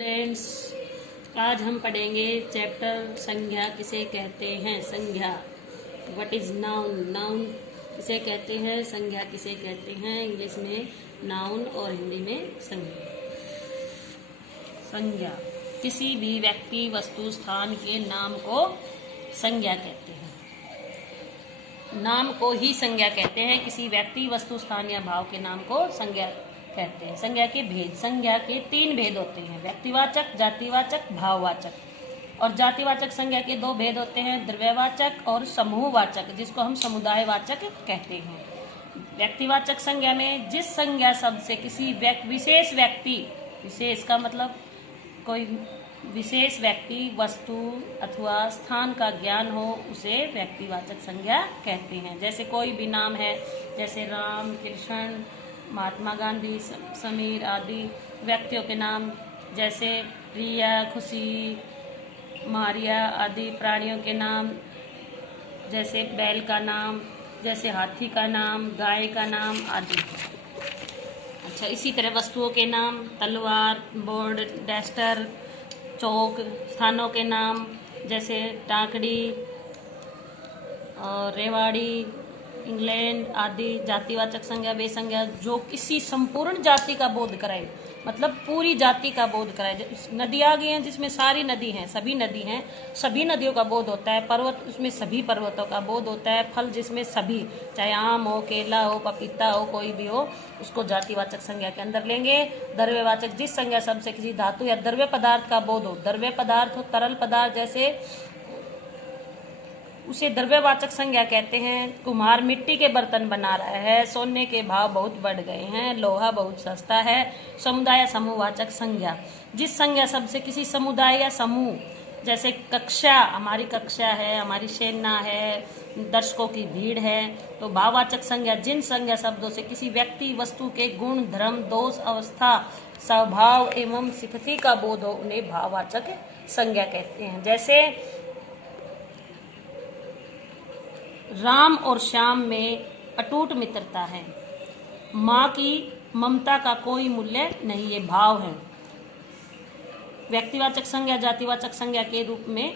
Friends, आज हम पढ़ेंगे चैप्टर संज्ञा किसे कहते हैं। संज्ञा, व्हाट इज नाउन। नाउन किसे कहते हैं, संज्ञा किसे कहते हैं। इंग्लिश में नाउन और हिंदी में संज्ञा। संज्ञा किसी भी व्यक्ति, वस्तु, स्थान के नाम को संज्ञा कहते हैं। नाम को ही संज्ञा कहते हैं। किसी व्यक्ति, वस्तु, स्थान या भाव के नाम को संज्ञा कहते हैं। संज्ञा के भेद, संज्ञा के 3 भेद होते हैं, व्यक्तिवाचक, जातिवाचक, भाववाचक। और जातिवाचक संज्ञा के 2 भेद होते हैं, द्रव्यवाचक और समूहवाचक, जिसको हम समुदायवाचक कहते हैं। व्यक्तिवाचक संज्ञा में जिस संज्ञा शब्द से किसी विशेष व्यक्ति, विशेष का मतलब कोई विशेष व्यक्ति, वस्तु अथवा स्थान का ज्ञान हो, उसे व्यक्तिवाचक संज्ञा कहते हैं। जैसे कोई भी नाम है, जैसे राम, कृष्ण, महात्मा गांधी, समीर आदि व्यक्तियों के नाम। जैसे रिया, खुशी, मारिया आदि प्राणियों के नाम। जैसे बैल का नाम, जैसे हाथी का नाम, गाय का नाम आदि। अच्छा, इसी तरह वस्तुओं के नाम, तलवार, बोर्ड, डस्टर, चौक। स्थानों के नाम जैसे टाकड़ी और रेवाड़ी, इंग्लैंड आदि। जातिवाचक संज्ञा वे संज्ञा जो किसी संपूर्ण जाति का बोध कराए, मतलब पूरी जाति का बोध कराए। नदी आ गई हैं जिसमें सारी नदी हैं, सभी नदी हैं, सभी नदियों का बोध होता है। पर्वत, उसमें सभी पर्वतों का बोध होता है। फल, जिसमें सभी, चाहे आम हो, केला हो, पपीता हो, कोई भी हो, उसको जातिवाचक संज्ञा के अंदर लेंगे। द्रव्यवाचक जिस संज्ञा शब्द से किसी धातु या द्रव्य पदार्थ का बोध हो, द्रव्य पदार्थ हो, तरल पदार्थ, जैसे उसे द्रव्यवाचक संज्ञा कहते हैं। कुम्हार मिट्टी के बर्तन बना रहा है, सोने के भाव बहुत बढ़ गए हैं, लोहा बहुत सस्ता है। समुदाय समूहवाचक संज्ञा जिस संज्ञा शब्द से किसी समुदाय या समूह, जैसे कक्षा, हमारी कक्षा है, हमारी सेना है, दर्शकों की भीड़ है। तो भाववाचक संज्ञा जिन संज्ञा शब्दों से किसी व्यक्ति, वस्तु के गुण, धर्म, दोष, अवस्था, स्वभाव एवं स्थिति का बोध हो, उन्हें भाववाचक संज्ञा कहते हैं। जैसे राम और श्याम में अटूट मित्रता है, माँ की ममता का कोई मूल्य नहीं, ये भाव है। व्यक्तिवाचक संज्ञा जातिवाचक संज्ञा के रूप में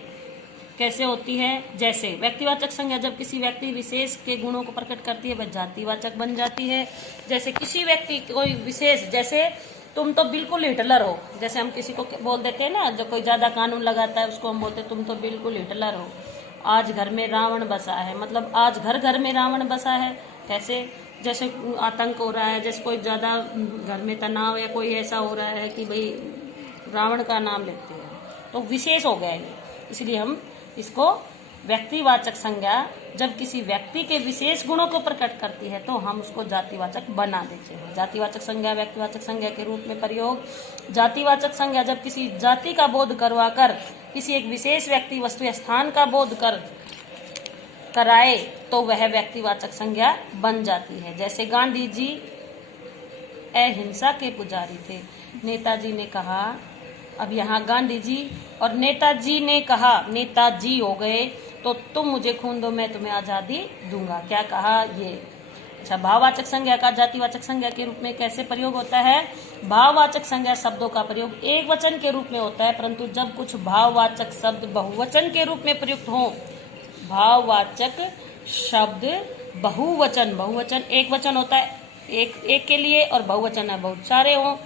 कैसे होती है। जैसे व्यक्तिवाचक संज्ञा जब किसी व्यक्ति विशेष के गुणों को प्रकट करती है, वह जातिवाचक बन जाती है। जैसे किसी व्यक्ति कोई विशेष, जैसे तुम तो बिल्कुल हिटलर हो, जैसे हम किसी को बोल देते हैं ना, जो कोई ज्यादा कानून लगाता है उसको हम बोलते हैं तुम तो बिल्कुल हिटलर हो। आज घर में रावण बसा है, मतलब आज घर घर में रावण बसा है। कैसे, जैसे आतंक हो रहा है, जैसे कोई ज़्यादा घर में तनाव या कोई ऐसा हो रहा है कि भाई रावण का नाम लेते हैं, तो विशेष हो गया ये। इसलिए हम इसको व्यक्तिवाचक संज्ञा जब किसी व्यक्ति के विशेष गुणों को प्रकट करती है, तो हम उसको जातिवाचक बना देते हैं। जातिवाचक संज्ञा व्यक्तिवाचक संज्ञा के रूप में प्रयोग। जातिवाचक संज्ञा जब किसी जाति का बोध करवाकर किसी एक विशेष व्यक्ति, वस्तु या स्थान का बोध कराए, तो वह व्यक्तिवाचक संज्ञा बन जाती है। जैसे गांधी जी अहिंसा के पुजारी थे। नेताजी ने कहा, अब यहाँ गांधी जी और नेताजी ने कहा, नेताजी हो गए, तो तुम मुझे खून दो, मैं तुम्हें आजादी दूंगा। क्या कहा ये। अच्छा, भाववाचक संज्ञा का जातिवाचक संज्ञा के रूप में कैसे प्रयोग होता है। भाववाचक संज्ञा शब्दों का प्रयोग एक वचन के रूप में होता है, परंतु जब कुछ भाववाचक शब्द बहुवचन के रूप में प्रयुक्त हो, भाववाचक शब्द बहुवचन, बहुवचन एक वचन होता है एक के लिए, और बहुवचन है बहुत सारे हों,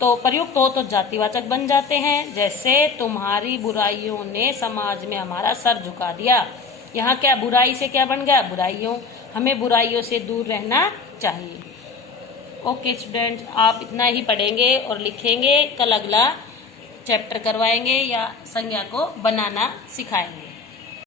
तो प्रयुक्त हो तो जातिवाचक बन जाते हैं। जैसे तुम्हारी बुराइयों ने समाज में हमारा सर झुका दिया। यहाँ क्या बुराई से क्या बन गया, बुराइयों। हमें बुराइयों से दूर रहना चाहिए। ओके स्टूडेंट, आप इतना ही पढ़ेंगे और लिखेंगे। कल अगला चैप्टर करवाएंगे या संज्ञा को बनाना सिखाएंगे।